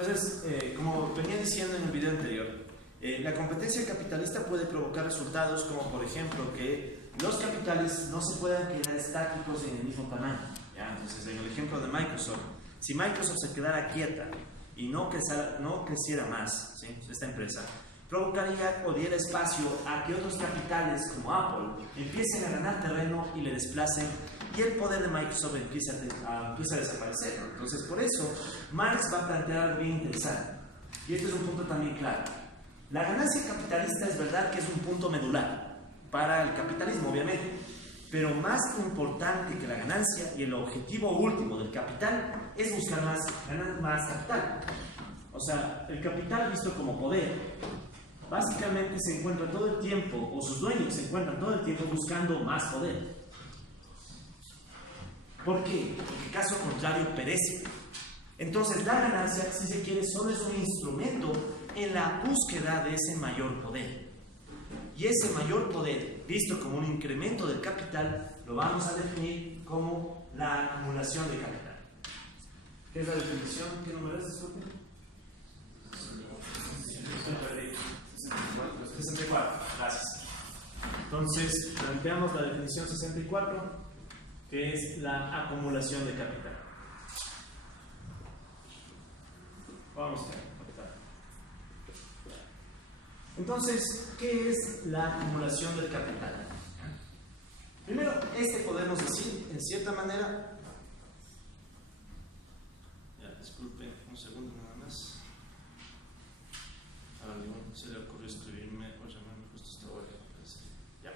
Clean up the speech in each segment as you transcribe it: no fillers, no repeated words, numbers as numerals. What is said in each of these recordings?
Entonces, como venía diciendo en el video anterior, la competencia capitalista puede provocar resultados como, por ejemplo, que los capitales no se puedan quedar estáticos en el mismo tamaño, ¿ya? Entonces, en el ejemplo de Microsoft, si Microsoft se quedara quieta y no creciera más, ¿sí?, esta empresa, provocaría o diera espacio a que otros capitales como Apple empiecen a ganar terreno y le desplacen, y el poder de Microsoft empieza a desaparecer, ¿no? Entonces, por eso, Marx va a plantear algo bien interesante, y este es un punto también claro. La ganancia capitalista es verdad que es un punto medular para el capitalismo, obviamente, pero más importante que la ganancia y el objetivo último del capital es buscar ganar más capital. O sea, el capital visto como poder, básicamente se encuentra todo el tiempo, o sus dueños se encuentran todo el tiempo buscando más poder. ¿Por qué? Porque caso contrario perece. Entonces la ganancia, si se quiere, solo es un instrumento en la búsqueda de ese mayor poder. Y ese mayor poder, visto como un incremento del capital, lo vamos a definir como la acumulación de capital. ¿Qué es la definición? ¿Qué número es? Disculpe. 64, gracias. Entonces, planteamos la definición 64, que es la acumulación de capital. Vamos a ver. Entonces, ¿qué es la acumulación del capital? Primero, podemos decir, en cierta manera, disculpen un segundo nada más. A alguien se le ocurrió escribirme o llamarme justo esta hora. Ya,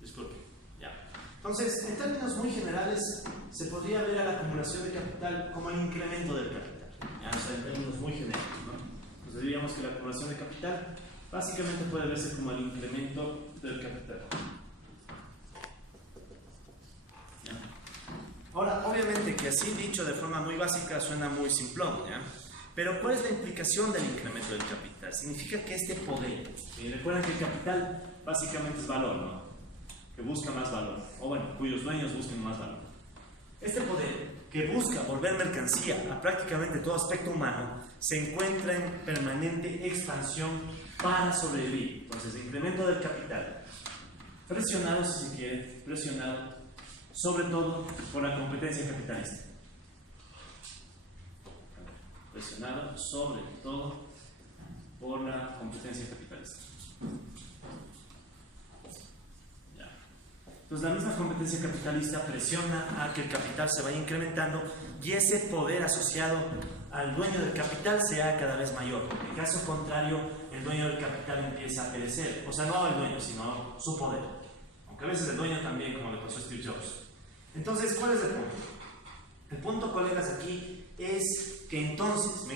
disculpen, ya. Entonces, en términos muy generales, se podría ver a la acumulación de capital como el incremento del capital. Ya, o sea, en términos muy genéricos, ¿no? Entonces, diríamos que la acumulación de capital básicamente puede verse como el incremento del capital. ¿Ya? Ahora, obviamente que así dicho de forma muy básica suena muy simplón, ¿ya? Pero ¿cuál es la implicación del incremento del capital? Significa que este poder, y recuerden que el capital básicamente es valor, ¿no?, que busca más valor, o bueno, cuyos dueños busquen más valor. Este poder, que busca volver mercancía a prácticamente todo aspecto humano, se encuentra en permanente expansión para sobrevivir. Entonces, el incremento del capital, presionado, si se quiere, presionado sobre todo por la competencia capitalista. Presionado sobre todo por la competencia capitalista. Ya. Entonces, la misma competencia capitalista presiona a que el capital se vaya incrementando y ese poder asociado al dueño del capital sea cada vez mayor. En caso contrario, el dueño del capital empieza a perecer. O sea, no el dueño, sino su poder. Aunque a veces el dueño también, como le pasó a Steve Jobs. Entonces, ¿cuál es el punto? El punto, colegas, aquí es que entonces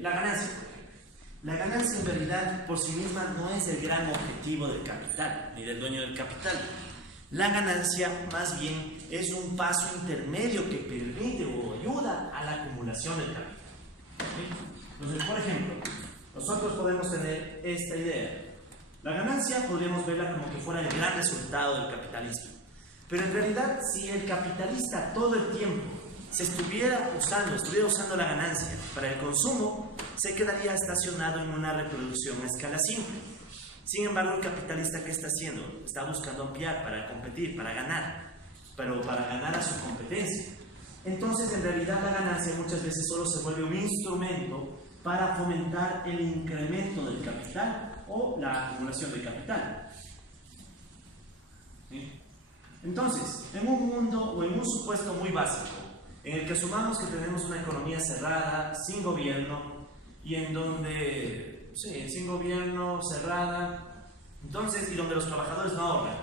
la ganancia en realidad por sí misma no es el gran objetivo del capital, ni del dueño del capital. La ganancia más bien es un paso intermedio que permite o ayuda a la acumulación del capital. Entonces, por ejemplo, nosotros podemos tener esta idea. La ganancia podríamos verla como que fuera el gran resultado del capitalismo. Pero en realidad, si el capitalista todo el tiempo estuviera usando la ganancia para el consumo, se quedaría estacionado en una reproducción a escala simple. Sin embargo, el capitalista, ¿qué está haciendo? Está buscando ampliar para competir, para ganar, pero para ganar a su competencia. Entonces, en realidad, la ganancia muchas veces solo se vuelve un instrumento para fomentar el incremento del capital o la acumulación de capital. ¿Sí? Entonces, en un mundo o en un supuesto muy básico, en el que asumamos que tenemos una economía cerrada, sin gobierno, y en donde, sin gobierno, cerrada, entonces, y donde los trabajadores no ahorran,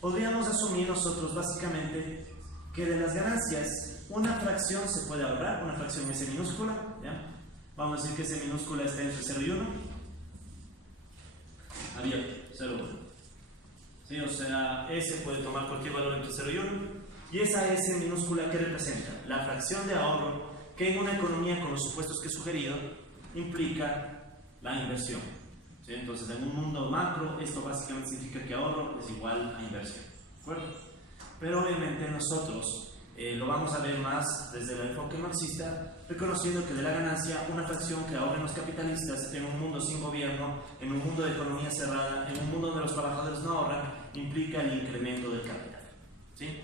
podríamos asumir nosotros básicamente que de las ganancias una fracción se puede ahorrar, una fracción S minúscula, ¿ya? Vamos a decir que S minúscula está entre 0 y 1, abierto, 0 y 1. ¿Sí? O sea, S puede tomar cualquier valor entre 0 y 1, y esa S minúscula, ¿qué representa? La fracción de ahorro que en una economía con los supuestos que he sugerido implica la inversión. ¿Sí? Entonces, en un mundo macro, esto básicamente significa que ahorro es igual a inversión. ¿De acuerdo? Pero obviamente nosotros Lo vamos a ver más desde el enfoque marxista, reconociendo que de la ganancia, una fracción que ahorren los capitalistas en un mundo sin gobierno, en un mundo de economía cerrada, en un mundo donde los trabajadores no ahorran, implica el incremento del capital. ¿Sí?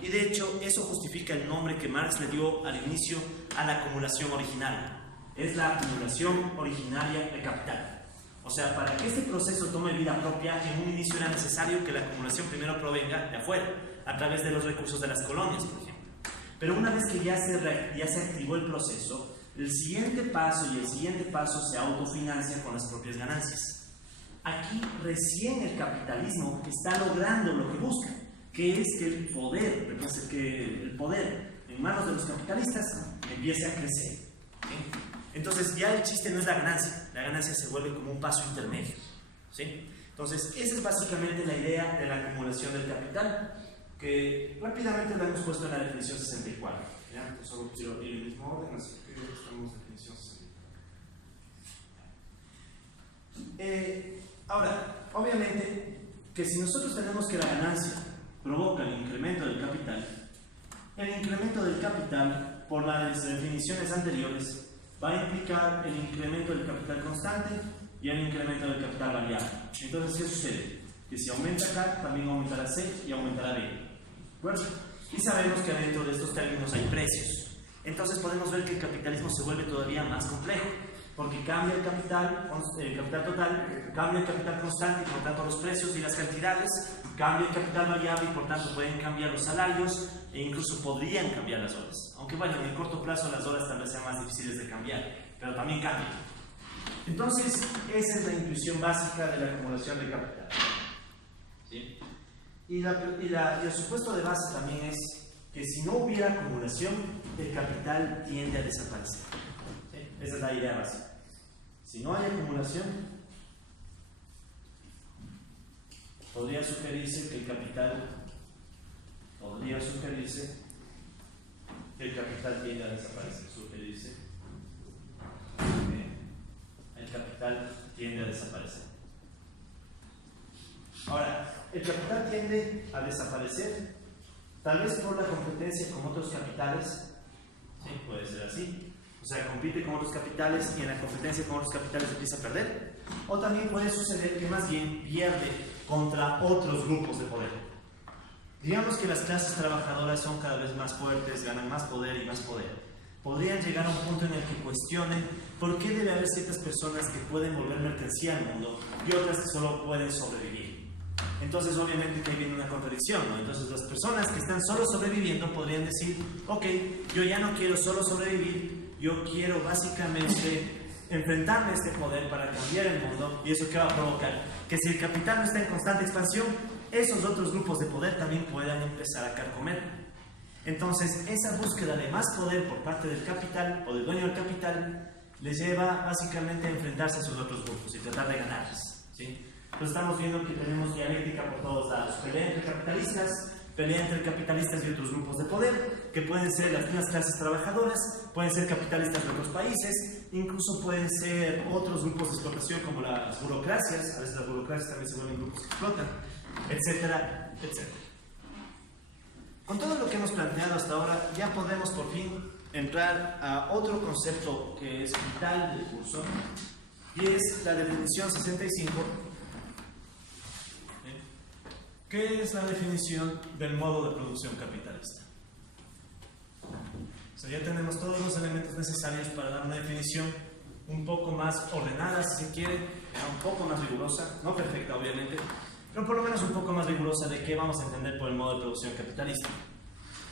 Y de hecho, eso justifica el nombre que Marx le dio al inicio a la acumulación originaria. Es la acumulación originaria de capital. O sea, para que este proceso tome vida propia, en un inicio era necesario que la acumulación primero provenga de afuera, a través de los recursos de las colonias, por ejemplo. Pero una vez que ya se activó el proceso, el siguiente paso se autofinancia con las propias ganancias. Aquí recién el capitalismo está logrando lo que busca, que es que el poder en manos de los capitalistas empiece a crecer. ¿Sí? Entonces ya el chiste no es la ganancia se vuelve como un paso intermedio. ¿Sí? Entonces esa es básicamente la idea de la acumulación del capital, que rápidamente lo hemos puesto en la definición 64. ¿Ya? Entonces solo quiero ir en el mismo orden, así que estamos en definición 64. Ahora, obviamente que si nosotros tenemos que la ganancia provoca el incremento del capital, por las definiciones anteriores, va a implicar el incremento del capital constante y el incremento del capital variable. Entonces, ¿qué sucede? Que si aumenta K, también aumentará C y aumentará B. ¿De acuerdo? Y sabemos que dentro de estos términos hay precios. Entonces podemos ver que el capitalismo se vuelve todavía más complejo, porque cambia el capital total, cambia el capital constante y por tanto los precios y las cantidades, cambia el capital variable y por tanto pueden cambiar los salarios e incluso podrían cambiar las horas. Aunque bueno, en el corto plazo las horas tal vez sean más difíciles de cambiar, pero también cambian. Entonces, esa es la intuición básica de la acumulación de capital. ¿Sí? Y el supuesto de base también es que si no hubiera acumulación, el capital tiende a desaparecer. ¿Sí? Esa es la idea básica. Si no hay acumulación, podría sugerirse que el capital tiende a desaparecer. El capital tiende a desaparecer. Ahora, el capital tiende a desaparecer, tal vez por la competencia con otros capitales. Sí, puede ser así. O sea, compite con otros capitales y en la competencia con otros capitales empieza a perder. O también puede suceder que más bien pierde contra otros grupos de poder. Digamos que las clases trabajadoras son cada vez más fuertes, ganan más poder y más poder. Podrían llegar a un punto en el que cuestionen por qué debe haber ciertas personas que pueden volver mercancía al mundo y otras que solo pueden sobrevivir. Entonces obviamente que ahí viene una contradicción, ¿no? Entonces las personas que están solo sobreviviendo podrían decir, ok, yo ya no quiero solo sobrevivir, yo quiero básicamente enfrentarme a este poder para cambiar el mundo. ¿Y eso qué va a provocar? Que si el capital no está en constante expansión, esos otros grupos de poder también puedan empezar a carcomer. Entonces esa búsqueda de más poder por parte del capital o del dueño del capital les lleva básicamente a enfrentarse a sus otros grupos y tratar de ganarles, ¿sí? Entonces estamos viendo que tenemos dialéctica por todos lados, pelea entre capitalistas y otros grupos de poder, que pueden ser las mismas clases trabajadoras, pueden ser capitalistas de otros países, incluso pueden ser otros grupos de explotación como las burocracias, a veces las burocracias también se vuelven grupos que explotan, etcétera, etcétera. Con todo lo que hemos planteado hasta ahora, ya podemos por fin entrar a otro concepto que es vital del curso, y es la definición 65, que es la definición del modo de producción capitalista. O sea, ya tenemos todos los elementos necesarios para dar una definición un poco más ordenada, si se quiere, un poco más rigurosa, no perfecta obviamente, pero por lo menos un poco más rigurosa de qué vamos a entender por el modo de producción capitalista.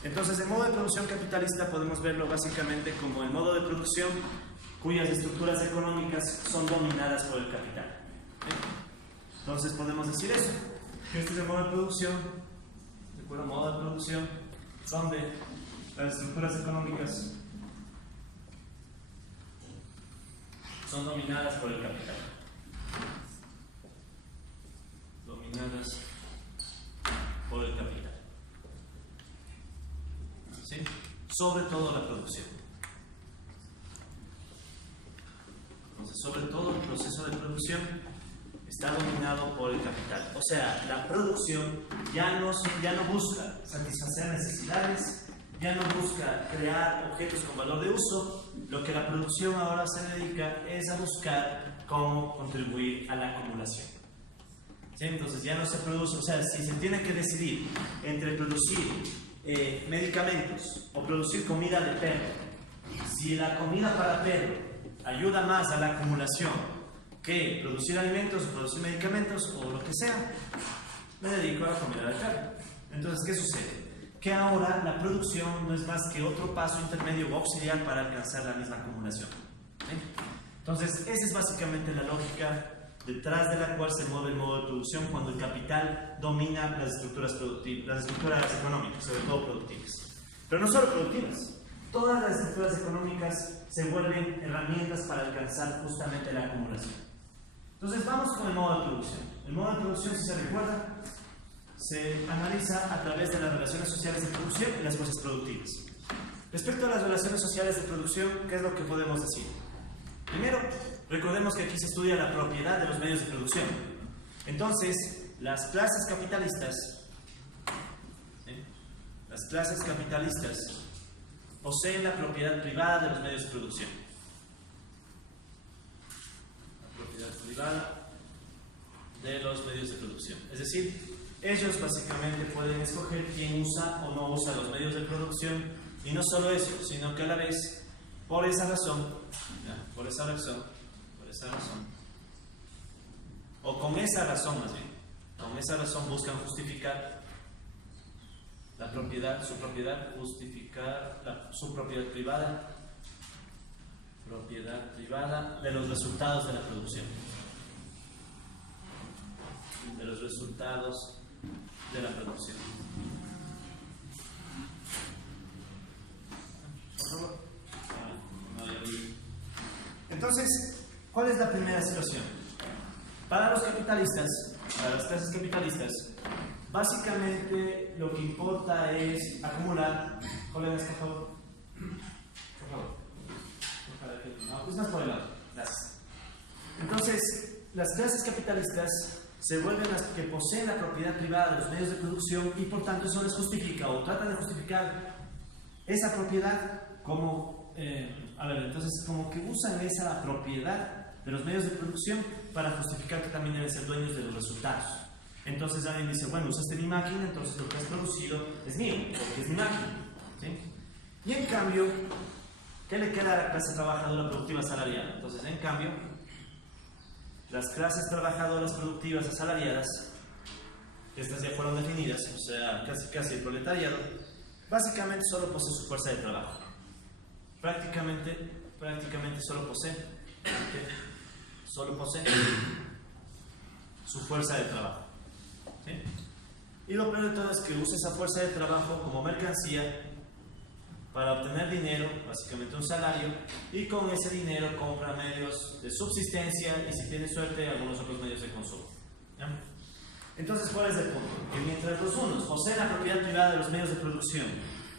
Entonces, el modo de producción capitalista podemos verlo básicamente como el modo de producción cuyas estructuras económicas son dominadas por el capital. Entonces, podemos decir eso, que este es el modo de producción, modo de producción donde las estructuras económicas son dominadas por el capital. Dominadas por el capital. ¿Sí? Sobre todo la producción. Entonces, sobre todo el proceso de producción está dominado por el capital. O sea, la producción ya no busca satisfacer necesidades ya no busca crear objetos con valor de uso, lo que la producción ahora se dedica es a buscar cómo contribuir a la acumulación. ¿Sí? Entonces ya no se produce, o sea, si se tiene que decidir entre producir medicamentos o producir comida de perro, si la comida para perro ayuda más a la acumulación que producir alimentos o producir medicamentos o lo que sea, me dedico a la comida de perro. Entonces, ¿qué sucede? Que ahora la producción no es más que otro paso intermedio o auxiliar para alcanzar la misma acumulación. ¿Sí? Entonces, esa es básicamente la lógica detrás de la cual se mueve el modo de producción cuando el capital domina las estructuras productivas, las estructuras económicas, sobre todo productivas. Pero no solo productivas, todas las estructuras económicas se vuelven herramientas para alcanzar justamente la acumulación. Entonces, vamos con el modo de producción. El modo de producción, si se recuerda, se analiza a través de las relaciones sociales de producción y las fuerzas productivas. Respecto a las relaciones sociales de producción, ¿qué es lo que podemos decir? Primero, recordemos que aquí se estudia la propiedad de los medios de producción. Entonces, las clases capitalistas poseen la propiedad privada de los medios de producción. La propiedad privada de los medios de producción. Es decir, ellos básicamente pueden escoger quién usa o no usa los medios de producción, y no solo eso, sino que a la vez, por esa razón, o con esa razón más bien, con esa razón buscan justificar la propiedad, su propiedad, justificar su propiedad privada de los resultados de la producción, de los resultados de la producción. Entonces, ¿cuál es la primera situación? Para los capitalistas, para las clases capitalistas, básicamente lo que importa es acumular. Colegas, por favor. No, pues más por el lado. Gracias. Entonces, las clases capitalistas se vuelven las que poseen la propiedad privada de los medios de producción y por tanto eso les justifica o tratan de justificar esa propiedad como, entonces como que usan esa propiedad de los medios de producción para justificar que también deben ser dueños de los resultados. Entonces alguien dice, bueno, usaste mi máquina, entonces lo que has producido es mío, porque es mi máquina. ¿Sí? Y en cambio, ¿qué le queda a la clase trabajadora productiva asalariada? Entonces, en cambio, las clases trabajadoras productivas asalariadas, estas ya fueron definidas, o sea, casi el proletariado, básicamente solo posee su fuerza de trabajo. Prácticamente solo posee su fuerza de trabajo. ¿Sí? Y lo peor de todo es que usa esa fuerza de trabajo como mercancía para obtener dinero, básicamente un salario, y con ese dinero compra medios de subsistencia y, si tiene suerte, algunos otros medios de consumo. ¿Ya? Entonces, ¿cuál es el punto? Que mientras los unos poseen la propiedad privada de los medios de producción,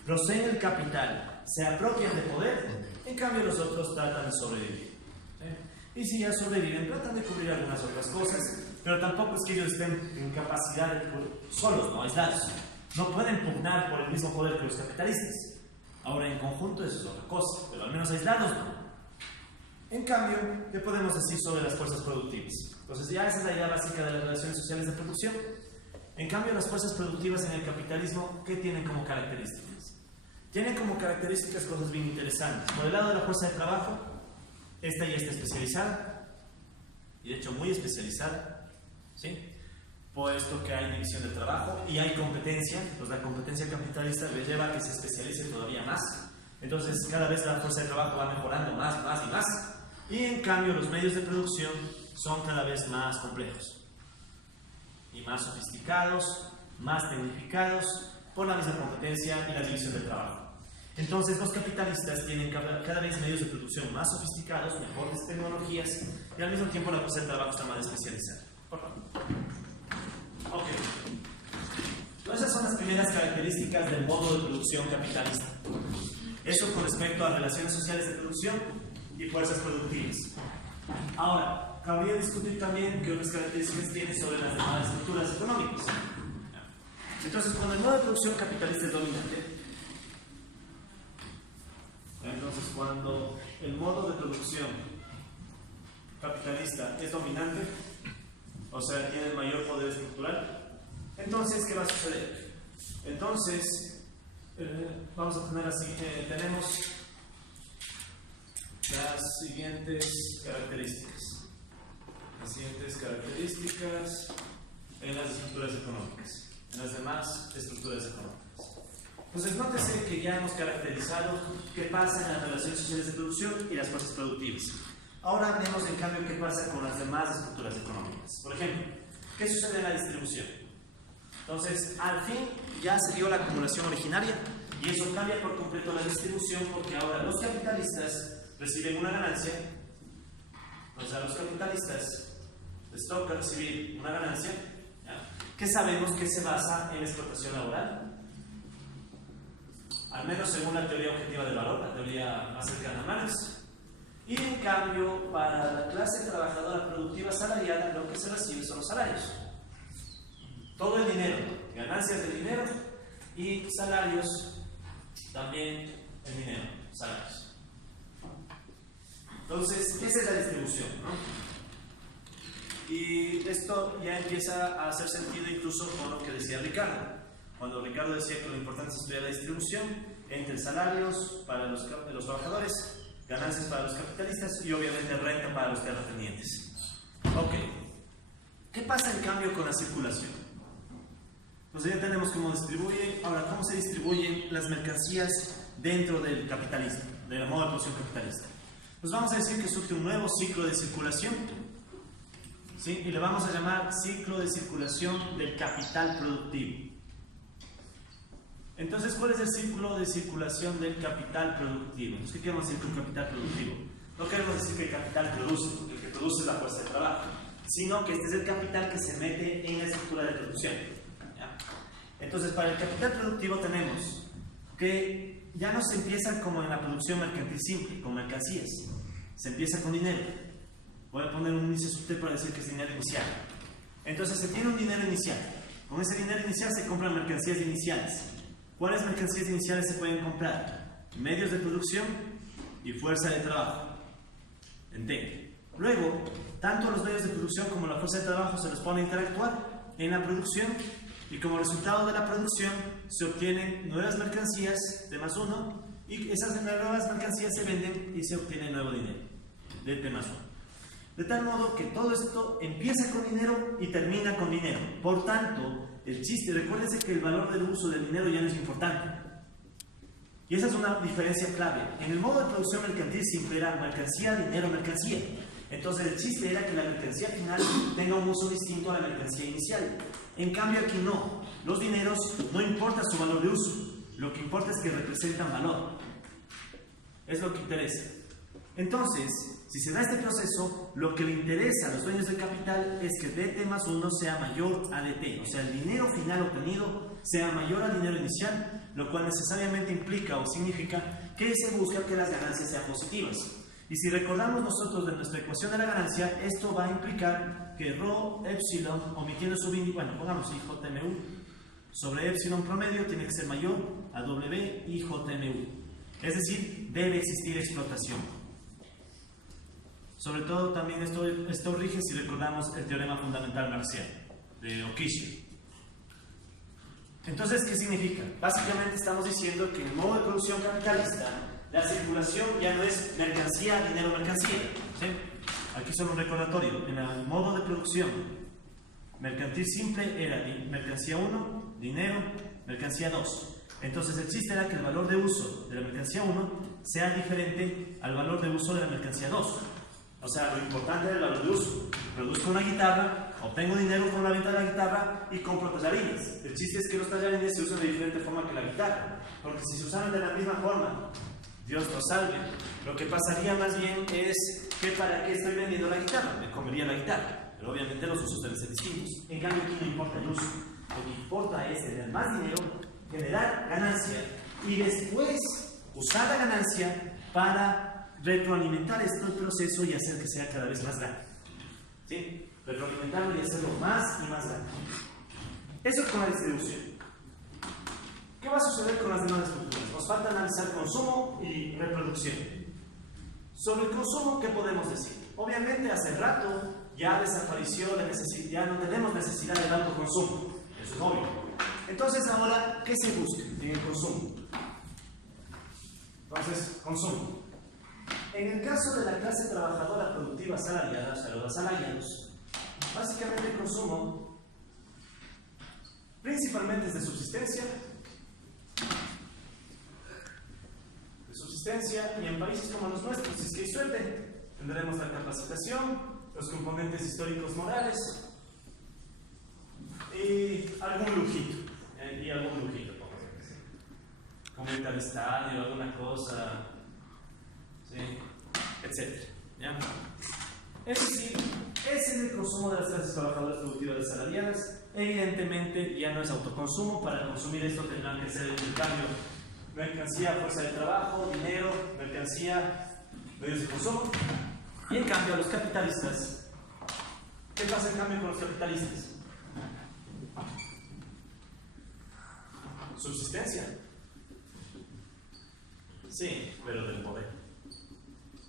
poseen el capital, se apropian de poder, en cambio los otros tratan de sobrevivir. ¿Sí? Y si ya sobreviven, tratan de cubrir algunas otras cosas, pero tampoco es que ellos estén en capacidad de solos, no aislados. No pueden pugnar por el mismo poder que los capitalistas. Ahora, en conjunto eso es otra cosa, pero al menos aislados no. En cambio, ¿qué podemos decir sobre las fuerzas productivas? Entonces, ya esa es la idea básica de las relaciones sociales de producción. En cambio, las fuerzas productivas en el capitalismo, ¿qué tienen como características? Tienen como características cosas bien interesantes. Por el lado de la fuerza de trabajo, esta ya está especializada, y de hecho muy especializada, ¿sí? Puesto que hay división del trabajo y hay competencia, pues la competencia capitalista le lleva a que se especialice todavía más. Entonces, cada vez la fuerza de trabajo va mejorando más y más. Y en cambio, los medios de producción son cada vez más complejos y más sofisticados, más tecnificados por la misma competencia y la división del trabajo. Entonces, los capitalistas tienen cada vez medios de producción más sofisticados, mejores tecnologías, y al mismo tiempo la fuerza de trabajo está más especializada. Por favor. Ok. Entonces, esas son las primeras características del modo de producción capitalista. Eso con respecto a relaciones sociales de producción y fuerzas productivas. Ahora, cabría discutir también qué otras características tiene sobre las demás estructuras económicas. Entonces, cuando el modo de producción capitalista es dominante, Entonces, cuando el modo de producción capitalista es dominante, o sea, tiene el mayor poder estructural, entonces, ¿qué va a suceder? Entonces, vamos a tener así, tenemos las siguientes características. Las siguientes características en las estructuras económicas, en las demás estructuras económicas. Entonces, nótese que ya hemos caracterizado qué pasa en las relaciones sociales de producción y las fuerzas productivas. Ahora hablemos, en cambio, qué pasa con las demás estructuras económicas. Por ejemplo, ¿qué sucede en la distribución? Entonces, al fin ya se dio la acumulación originaria y eso cambia por completo la distribución, porque ahora los capitalistas reciben una ganancia. Entonces, a los capitalistas les toca recibir una ganancia, ¿ya?, que sabemos que se basa en explotación laboral, al menos según la teoría objetiva del valor, la teoría más cercana a Marx. Y en cambio, para la clase trabajadora productiva asalariada, lo que se recibe son los salarios. Todo el dinero, ganancias de dinero y salarios, también el dinero, salarios. Entonces, esa es la distribución, ¿no? Y esto ya empieza a hacer sentido incluso con lo que decía Ricardo. Cuando Ricardo decía que lo importante es estudiar la distribución entre salarios para los trabajadores, ganancias para los capitalistas y obviamente renta para los terratenientes. Ok. ¿Qué pasa en cambio con la circulación? Entonces ya tenemos cómo distribuye. Ahora, ¿cómo se distribuyen las mercancías dentro del capitalismo, del modo de producción capitalista? Pues vamos a decir que surge un nuevo ciclo de circulación, ¿sí? Y le vamos a llamar ciclo de circulación del capital productivo. Entonces, ¿cuál es el ciclo de circulación del capital productivo? Entonces, ¿qué queremos decir con capital productivo? No queremos decir que el capital produce, porque el que produce es la fuerza de trabajo, sino que este es el capital que se mete en la estructura de producción, ¿ya? Entonces, para el capital productivo tenemos que ya no se empieza como en la producción mercantil simple, con mercancías, se empieza con dinero. Voy a poner un índice sub T para decir que es dinero inicial. Entonces, se tiene un dinero inicial. Con ese dinero inicial se compran mercancías iniciales. ¿Cuáles mercancías iniciales se pueden comprar? Medios de producción y fuerza de trabajo. En T. Luego, tanto los medios de producción como la fuerza de trabajo se les pone a interactuar en la producción y como resultado de la producción se obtienen nuevas mercancías de más uno y esas nuevas mercancías se venden y se obtiene nuevo dinero de T más uno. De tal modo que todo esto empieza con dinero y termina con dinero. Por tanto, el chiste, recuérdense que el valor del uso del dinero ya no es importante. Y esa es una diferencia clave. En el modo de producción mercantil siempre era mercancía, dinero, mercancía. Entonces el chiste era que la mercancía final tenga un uso distinto a la mercancía inicial. En cambio aquí no. Los dineros no importa su valor de uso. Lo que importa es que representan valor. Es lo que interesa. Entonces, si se da este proceso, lo que le interesa a los dueños del capital es que DT más 1 sea mayor a DT, o sea, el dinero final obtenido sea mayor al dinero inicial, lo cual necesariamente implica o significa que se busca que las ganancias sean positivas. Y si recordamos nosotros de nuestra ecuación de la ganancia, esto va a implicar que ρ, epsilon, omitiendo subíndice, bueno, pongamos IJMU, sobre epsilon promedio tiene que ser mayor a W IJMU. Es decir, debe existir explotación. Sobre todo también esto rige si recordamos el teorema fundamental marxiano de O'Keefe. Entonces, ¿qué significa? Básicamente estamos diciendo que en el modo de producción capitalista la circulación ya no es mercancía, dinero, mercancía, ¿sí? Aquí solo un recordatorio. En el modo de producción mercantil simple era mercancía 1, dinero, mercancía 2. Entonces el chiste era que el valor de uso de la mercancía 1 sea diferente al valor de uso de la mercancía 2. O sea, lo importante es el valor de uso. Produzco una guitarra, obtengo dinero con la venta de la guitarra y compro tallarines. El chiste es que los tallarines se usan de diferente forma que la guitarra. Porque si se usaran de la misma forma, Dios nos salve. Lo que pasaría más bien es que ¿para qué estoy vendiendo la guitarra? Me comería la guitarra. Pero obviamente los usos deben ser distintos. En cambio, aquí no importa el uso. Lo que importa es tener más dinero, generar ganancia y después usar la ganancia para retroalimentar el proceso y hacer que sea cada vez más grande. ¿Sí? Retroalimentarlo y hacerlo más y más grande. Eso es con la distribución. ¿Qué va a suceder con las demás estructuras? Nos falta analizar consumo y reproducción. Sobre el consumo, ¿qué podemos decir? Obviamente, hace rato ya desapareció la necesidad, ya no tenemos necesidad del alto consumo. Eso es obvio. Entonces, ahora, ¿qué se busca en el consumo? Entonces, consumo. En el caso de la clase trabajadora productiva asalariada, o sea, los asalariados, básicamente el consumo principalmente es de subsistencia, y en países como los nuestros, si es que hay suerte, tendremos la capacitación, los componentes históricos morales y algún lujito, como ir al estadio, alguna cosa, ¿sí? Etcétera. ¿Ya? Es decir, ese es el consumo de las clases trabajadoras productivas asalariadas. Evidentemente ya no es autoconsumo. Para consumir esto tendrán que ser el intercambio: mercancía, fuerza de trabajo, dinero, mercancía, medios de consumo. Y en cambio a los capitalistas, ¿qué pasa en cambio con los capitalistas? Subsistencia. Sí, pero del poder.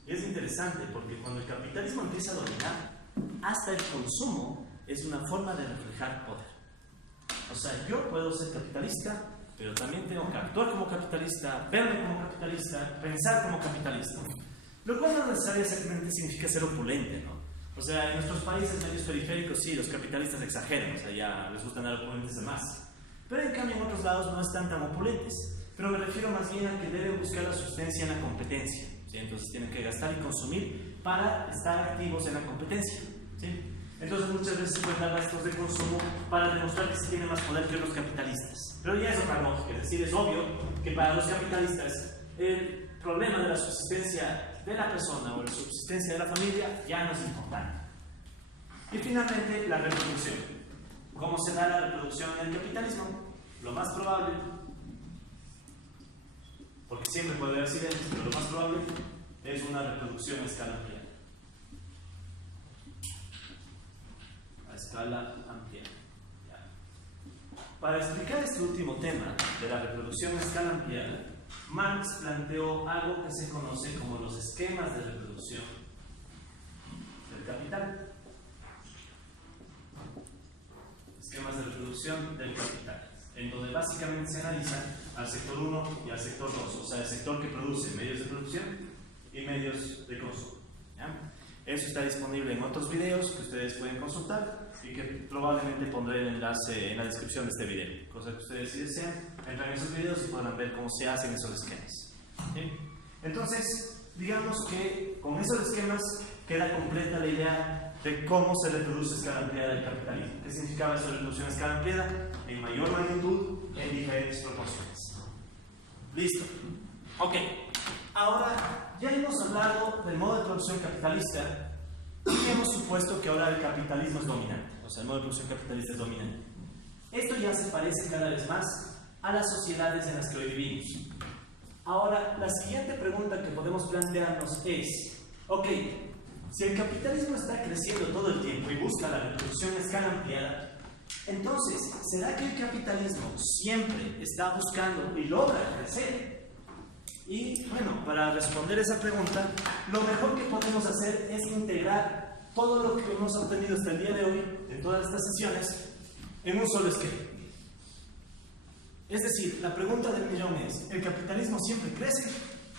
Y es interesante porque cuando el capitalismo empieza a dominar, hasta el consumo es una forma de reflejar poder. O sea, yo puedo ser capitalista, pero también tengo que actuar como capitalista, verme como capitalista, pensar como capitalista. Lo cual no necesariamente significa ser opulente, ¿no? O sea, en nuestros países medios periféricos sí, los capitalistas exageran, o sea, ya les gustan dar opulentes de más. Pero en cambio en otros lados no están tan opulentes. Pero me refiero más bien a que deben buscar la subsistencia en la competencia, ¿sí? Entonces tienen que gastar y consumir para estar activos en la competencia, ¿sí? Entonces muchas veces se pueden dar gastos de consumo para demostrar que se tiene más poder que los capitalistas. Pero ya es otra lógica, es decir, es obvio que para los capitalistas el problema de la subsistencia de la persona o la subsistencia de la familia ya no es importante. Y finalmente, la reproducción. ¿Cómo se da la reproducción en el capitalismo? Lo más probable, porque siempre puede haber accidentes, pero lo más probable es una reproducción a escala ampliada. A escala ampliada. Para explicar este último tema de la reproducción a escala ampliada, Marx planteó algo que se conoce como los esquemas de reproducción del capital. Esquemas de reproducción del capital, en donde básicamente se analizan al sector 1 y al sector 2, o sea, el sector que produce medios de producción y medios de consumo. ¿Ya? Eso está disponible en otros videos que ustedes pueden consultar y que probablemente pondré el enlace en la descripción de este video, cosa que ustedes, si desean, entran en esos videos y podrán ver cómo se hacen esos esquemas. ¿Sí? Entonces, digamos que con esos esquemas queda completa la idea de cómo se reproduce a escala ampliada el capitalismo. ¿Qué significaba esa reproducción a escala ampliada? En mayor magnitud, en diferentes proporciones. ¿Listo? Ok. Ahora, ya hemos hablado del modo de producción capitalista y hemos supuesto que ahora el capitalismo es dominante. O sea, el modo de producción capitalista es dominante. Esto ya se parece cada vez más a las sociedades en las que hoy vivimos. Ahora, la siguiente pregunta que podemos plantearnos es: ok, si el capitalismo está creciendo todo el tiempo y busca la reproducción a escala ampliada, entonces, ¿será que el capitalismo siempre está buscando y logra crecer? Y bueno, para responder esa pregunta, lo mejor que podemos hacer es integrar todo lo que hemos obtenido hasta el día de hoy, en todas estas sesiones, en un solo esquema. Es decir, la pregunta del millón es: ¿el capitalismo siempre crece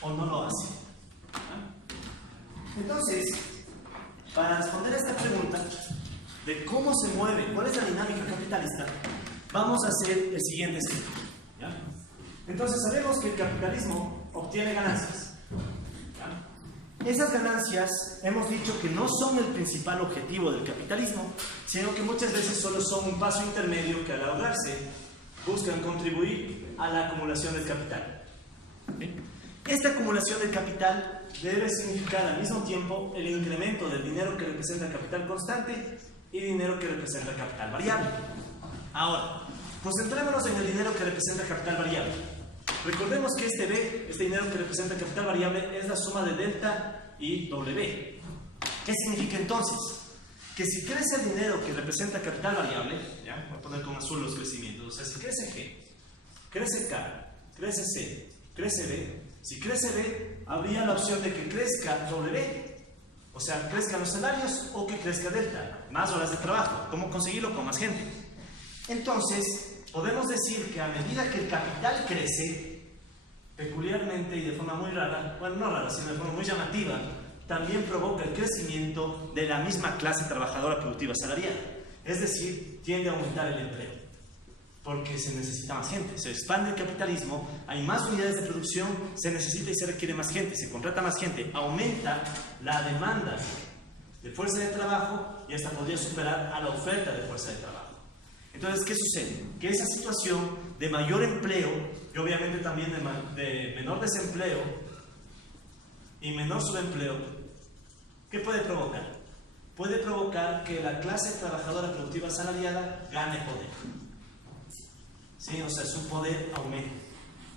o no lo hace? Entonces, para responder a esta pregunta de cómo se mueve, cuál es la dinámica capitalista, vamos a hacer el siguiente esquema. ¿Ya? Entonces sabemos que el capitalismo obtiene ganancias. ¿Ya? Esas ganancias hemos dicho que no son el principal objetivo del capitalismo, sino que muchas veces solo son un paso intermedio que al lograrse buscan contribuir a la acumulación del capital. ¿Sí? Esta acumulación del capital debe significar al mismo tiempo el incremento del dinero que representa capital constante y dinero que representa capital variable. Ahora, concentrémonos en el dinero que representa capital variable. Recordemos que este B, este dinero que representa capital variable, es la suma de delta y W. ¿Qué significa entonces? Que si crece el dinero que representa capital variable, ¿ya? Voy a poner con azul los crecimientos, o sea, si crece G, Crece K, crece C, crece B. Si crece B, habría la opción de que crezca W, o sea, crezcan los salarios o que crezca delta, más horas de trabajo. ¿Cómo conseguirlo? Con más gente. Entonces, podemos decir que a medida que el capital crece, peculiarmente y de forma muy rara, bueno, no rara, sino de forma muy llamativa, también provoca el crecimiento de la misma clase trabajadora productiva salarial. Es decir, tiende a aumentar el empleo, porque se necesita más gente, se expande el capitalismo, hay más unidades de producción, se necesita y se requiere más gente, se contrata más gente, aumenta la demanda de fuerza de trabajo y hasta podría superar a la oferta de fuerza de trabajo. Entonces, ¿qué sucede? Que esa situación de mayor empleo y obviamente también de menor desempleo y menor subempleo, ¿qué puede provocar? Puede provocar que la clase trabajadora productiva asalariada gane poder. ¿Sí? O sea, su poder aumenta.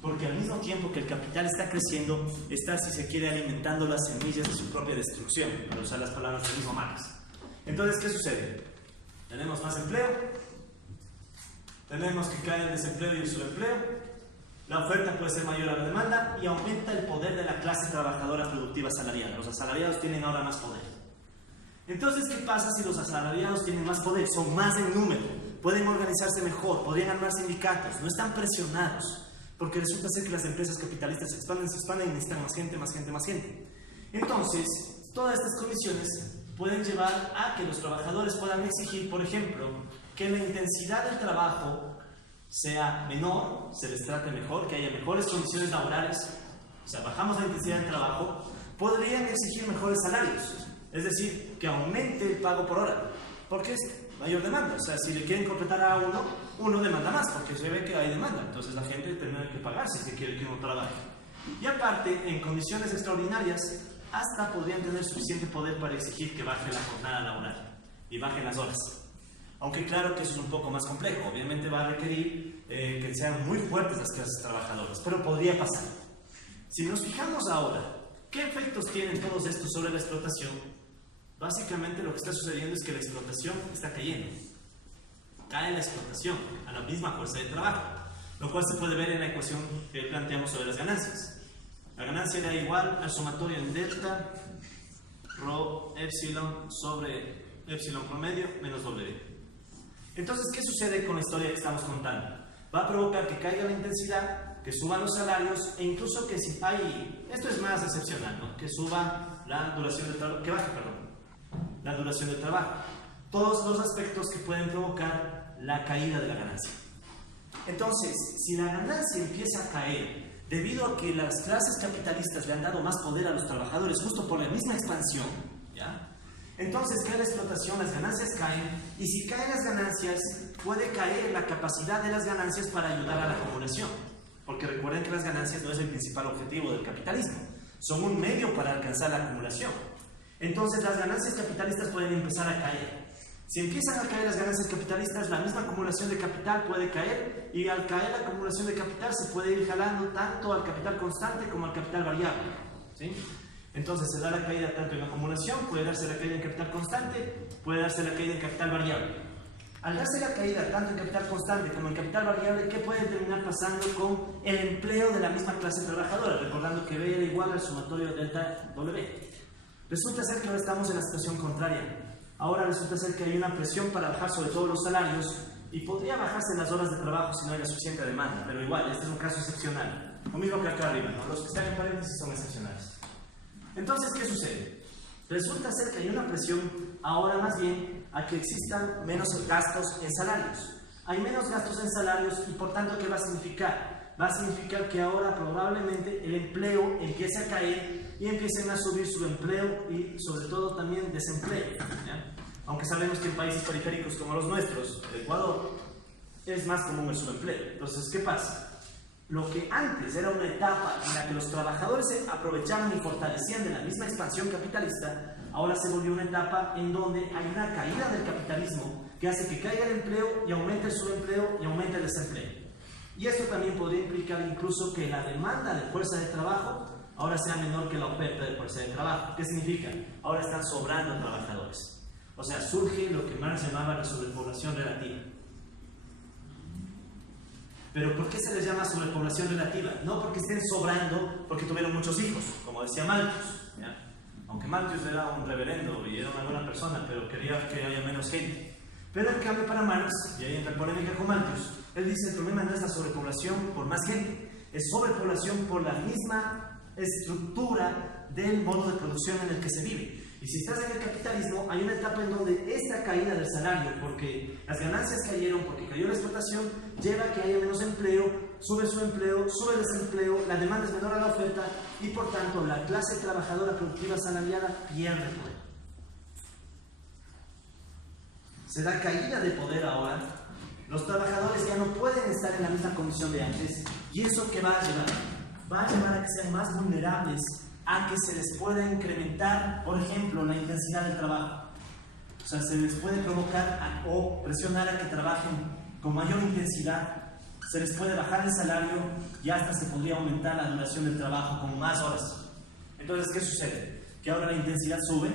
Porque al mismo tiempo que el capital está creciendo, está, si se quiere, alimentando las semillas de su propia destrucción, para usar las palabras del mismo Marx. Entonces, ¿qué sucede? Tenemos más empleo, tenemos que cae el desempleo y el subempleo, la oferta puede ser mayor a la demanda y aumenta el poder de la clase trabajadora productiva asalariada. Los asalariados tienen ahora más poder. Entonces, ¿qué pasa si los asalariados tienen más poder? Son más en número, pueden organizarse mejor, podrían armar sindicatos, no están presionados, porque resulta ser que las empresas capitalistas se expanden y necesitan más gente, más gente, más gente. Entonces, todas estas condiciones pueden llevar a que los trabajadores puedan exigir, por ejemplo, que la intensidad del trabajo sea menor, se les trate mejor, que haya mejores condiciones laborales, o sea, bajamos la intensidad del trabajo, podrían exigir mejores salarios. Es decir, que aumente el pago por hora, porque es mayor demanda. O sea, si le quieren completar a uno demanda más, porque se ve que hay demanda. Entonces la gente tendrá que pagar si es que quiere que uno trabaje. Y aparte, en condiciones extraordinarias, hasta podrían tener suficiente poder para exigir que baje la jornada laboral y bajen las horas. Aunque claro que eso es un poco más complejo. Obviamente va a requerir que sean muy fuertes las clases trabajadoras, pero podría pasar. Si nos fijamos ahora, ¿qué efectos tienen todos estos sobre la explotación? Básicamente lo que está sucediendo es que la explotación está cayendo. Cae la explotación a la misma fuerza de trabajo, lo cual se puede ver en la ecuación que planteamos sobre las ganancias. La ganancia era igual al sumatorio en delta, rho, epsilon sobre epsilon promedio menos W. Entonces, ¿qué sucede con la historia que estamos contando? Va a provocar que caiga la intensidad, que suban los salarios e incluso que si hay, esto es más excepcional, ¿no? Que suba la duración del trabajo, que baje, perdón, la duración del trabajo. Todos los aspectos que pueden provocar la caída de la ganancia. Entonces, si la ganancia empieza a caer debido a que las clases capitalistas le han dado más poder a los trabajadores justo por la misma expansión, ¿ya? Entonces cae la explotación, las ganancias caen, y si caen las ganancias, puede caer la capacidad de las ganancias para ayudar a la acumulación. Porque recuerden que las ganancias no es el principal objetivo del capitalismo, son un medio para alcanzar la acumulación. Entonces las ganancias capitalistas pueden empezar a caer. Si empiezan a caer las ganancias capitalistas, la misma acumulación de capital puede caer, y al caer la acumulación de capital se puede ir jalando tanto al capital constante como al capital variable, ¿sí? Entonces se da la caída tanto en la acumulación, puede darse la caída en capital constante, puede darse la caída en capital variable. Al darse la caída tanto en capital constante como en capital variable, ¿qué puede terminar pasando con el empleo de la misma clase trabajadora? Recordando que B era igual al sumatorio delta W. Resulta ser que ahora estamos en la situación contraria. Ahora resulta ser que hay una presión para bajar sobre todo los salarios, y podría bajarse las horas de trabajo si no hay la suficiente demanda, pero igual, este es un caso excepcional. Lo mismo que acá arriba, ¿no? Los que están en paréntesis son excepcionales. Entonces, ¿qué sucede? Resulta ser que hay una presión ahora más bien a que existan menos gastos en salarios. Hay menos gastos en salarios y por tanto, ¿qué va a significar? Va a significar que ahora probablemente el empleo empiece a caer y empiecen a subir subempleo y sobre todo también desempleo, ¿ya? Aunque sabemos que en países periféricos como los nuestros, el Ecuador, es más común el subempleo. Entonces, ¿qué pasa? Lo que antes era una etapa en la que los trabajadores se aprovechaban y fortalecían de la misma expansión capitalista, ahora se volvió una etapa en donde hay una caída del capitalismo que hace que caiga el empleo y aumente el subempleo y aumente el desempleo. Y esto también podría implicar incluso que la demanda de fuerza de trabajo ahora sea menor que la oferta de fuerza de trabajo. ¿Qué significa? Ahora están sobrando trabajadores. O sea, surge lo que Marx llamaba la sobrepoblación relativa. Pero ¿por qué se les llama sobrepoblación relativa? No porque estén sobrando, porque tuvieron muchos hijos, como decía Malthus, ¿ya? Aunque Malthus era un reverendo y era una buena persona, pero quería que haya menos gente. Pero en cambio para Marx, y ahí entra polémica con Malthus, él dice el problema no es la sobrepoblación por más gente, es sobrepoblación por la misma estructura del modo de producción en el que se vive. Y si estás en el capitalismo, hay una etapa en donde esta caída del salario, porque las ganancias cayeron, porque cayó la explotación, lleva a que haya menos empleo, sube su empleo, sube el desempleo, la demanda es menor a la oferta y por tanto la clase trabajadora productiva asalariada pierde poder. Se da caída de poder ahora, los trabajadores ya no pueden estar en la misma condición de antes, y eso ¿qué va a llevar? Va a llevar a que sean más vulnerables a que se les pueda incrementar, por ejemplo, la intensidad del trabajo. O sea, se les puede provocar o presionar a que trabajen con mayor intensidad, se les puede bajar el salario y hasta se podría aumentar la duración del trabajo con más horas. Entonces, ¿qué sucede? Que ahora la intensidad sube,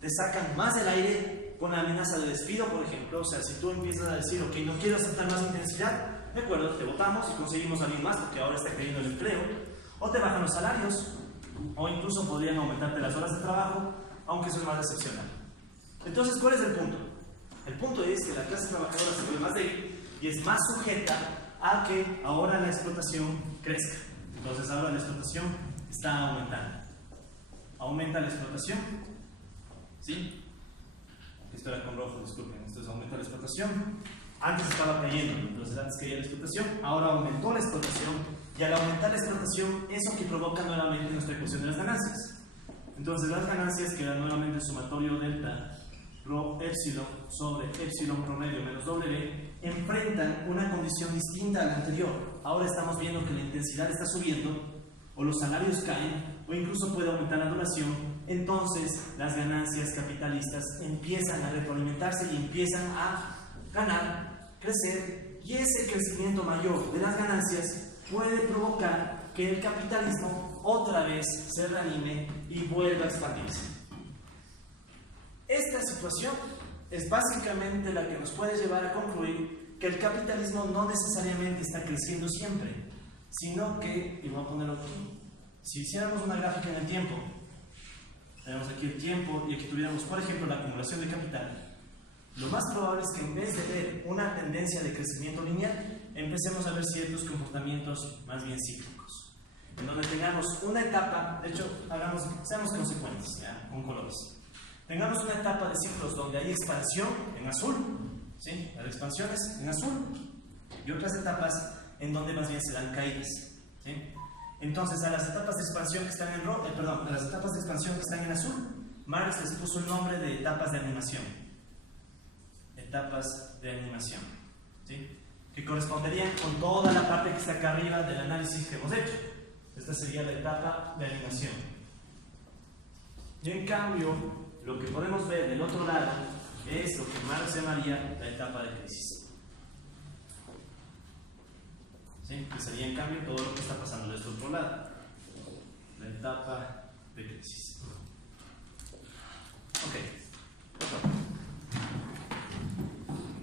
te sacan más del aire con la amenaza de despido, por ejemplo. O sea, si tú empiezas a decir, ok, no quiero aceptar más intensidad, de acuerdo, te votamos y conseguimos a alguien más porque ahora está cayendo el empleo, o te bajan los salarios, o incluso podrían aumentarte las horas de trabajo, aunque eso es más excepcional. Entonces, ¿cuál es el punto? El punto es que la clase trabajadora se vuelve más débil y es más sujeta a que ahora la explotación crezca. Entonces ahora la explotación está aumentando. Aumenta la explotación, ¿sí? Esto era con rojo, disculpen, esto es aumenta la explotación. Antes estaba cayendo, entonces antes caía la explotación, ahora aumentó la explotación. Y al aumentar la explotación, eso que provoca nuevamente nuestra ecuación de las ganancias. Entonces las ganancias, que eran nuevamente el sumatorio delta rho epsilon sobre epsilon promedio menos W, enfrentan una condición distinta a la anterior. Ahora estamos viendo que la intensidad está subiendo, o los salarios caen, o incluso puede aumentar la duración. Entonces las ganancias capitalistas empiezan a retroalimentarse y empiezan a ganar, crecer, y ese crecimiento mayor de las ganancias puede provocar que el capitalismo otra vez se reanime y vuelva a expandirse. Esta situación es básicamente la que nos puede llevar a concluir que el capitalismo no necesariamente está creciendo siempre, sino que, y voy a ponerlo aquí, si hiciéramos una gráfica en el tiempo, tenemos aquí el tiempo y aquí tuviéramos, por ejemplo, la acumulación de capital, lo más probable es que en vez de ver una tendencia de crecimiento lineal, empecemos a ver ciertos comportamientos más bien cíclicos, en donde tengamos una etapa, de hecho, seamos consecuentes, ¿ya? Con colores. Tengamos una etapa de ciclos donde hay expansión en azul, ¿sí? Las expansiones en azul, y otras etapas en donde más bien se dan caídas, ¿sí? Entonces, a las etapas de expansión que están en rojo, a las etapas de expansión que están en azul, Marx les puso el nombre de etapas de animación. Etapas de animación, ¿sí? Que corresponderían con toda la parte que está acá arriba del análisis que hemos hecho. Esta sería la etapa de animación. Y en cambio, lo que podemos ver del otro lado es lo que Marx llamaría la etapa de crisis. ¿Sí? Que sería en cambio todo lo que está pasando de este otro lado. La etapa de crisis. Ok.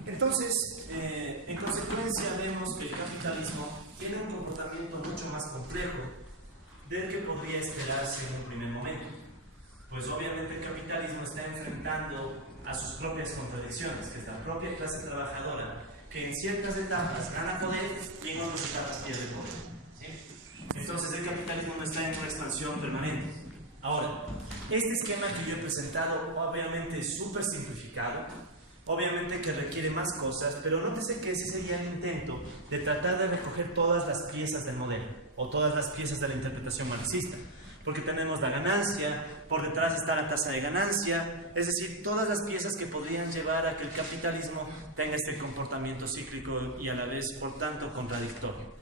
Entonces, en consecuencia vemos que el capitalismo tiene un comportamiento mucho más complejo del que podría esperarse en un primer momento. Pues obviamente el capitalismo está enfrentando a sus propias contradicciones, que es la propia clase trabajadora, que en ciertas etapas gana poder y en otras etapas pierde poder, ¿sí? Entonces el capitalismo no está en una expansión permanente. Ahora, este esquema que yo he presentado obviamente es súper simplificado, obviamente que requiere más cosas, pero nótese que ese sería el intento de tratar de recoger todas las piezas del modelo, o todas las piezas de la interpretación marxista. Porque tenemos la ganancia, por detrás está la tasa de ganancia, es decir, todas las piezas que podrían llevar a que el capitalismo tenga este comportamiento cíclico y a la vez, por tanto, contradictorio.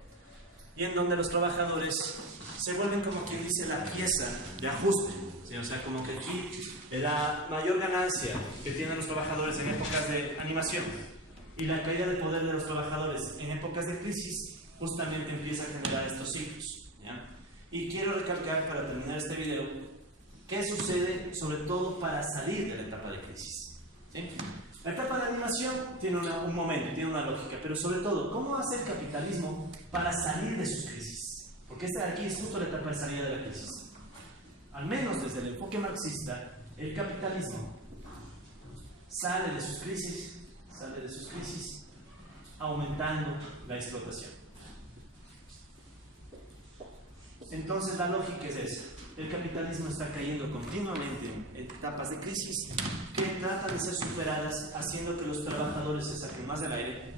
Y en donde los trabajadores se vuelven, como quien dice, la pieza de ajuste, ¿sí? O sea, como que aquí la mayor ganancia que tienen los trabajadores en épocas de animación y la caída de poder de los trabajadores en épocas de crisis justamente empieza a generar estos ciclos, ¿ya? Y quiero recalcar para terminar este video qué sucede sobre todo para salir de la etapa de crisis, ¿sí? La etapa de animación tiene un momento, tiene una lógica, pero sobre todo, ¿cómo hace el capitalismo para salir de sus crisis? Porque esta de aquí es justo la etapa de salida de la crisis. Al menos desde el enfoque marxista, el capitalismo sale de sus crisis, aumentando la explotación. Entonces la lógica es esa. El capitalismo está cayendo continuamente en etapas de crisis que tratan de ser superadas haciendo que los trabajadores se saquen más del aire.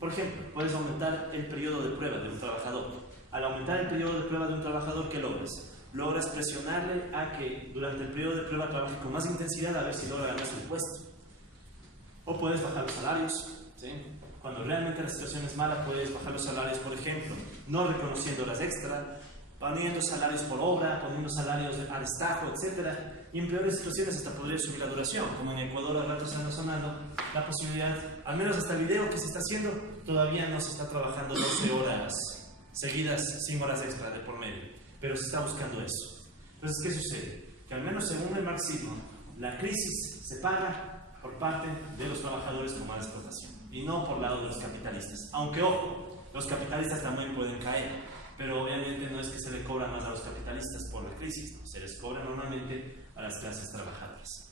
Por ejemplo, puedes aumentar el periodo de prueba de un trabajador. Al aumentar el periodo de prueba de un trabajador, ¿qué logras? Logras presionarle a que durante el periodo de prueba trabaje con más intensidad a ver si logra ganar su puesto. O puedes bajar los salarios, ¿sí? Cuando realmente la situación es mala, puedes bajar los salarios, por ejemplo, no reconociendo horas extra, poniendo salarios por obra, poniendo salarios a destajo, etc. Y en peores situaciones hasta podría subir la duración, como en Ecuador al rato se anda sonando la posibilidad, al menos hasta el video que se está haciendo, todavía no se está trabajando 12 horas seguidas sin horas extra de por medio, pero se está buscando eso. Entonces, ¿qué sucede? Que al menos según el marxismo, la crisis se paga por parte de los trabajadores con mala explotación y no por lado de los capitalistas. Aunque, ojo, los capitalistas también pueden caer, pero obviamente no es que se le cobra más a los capitalistas por la crisis, no, se les cobra normalmente a las clases trabajadoras.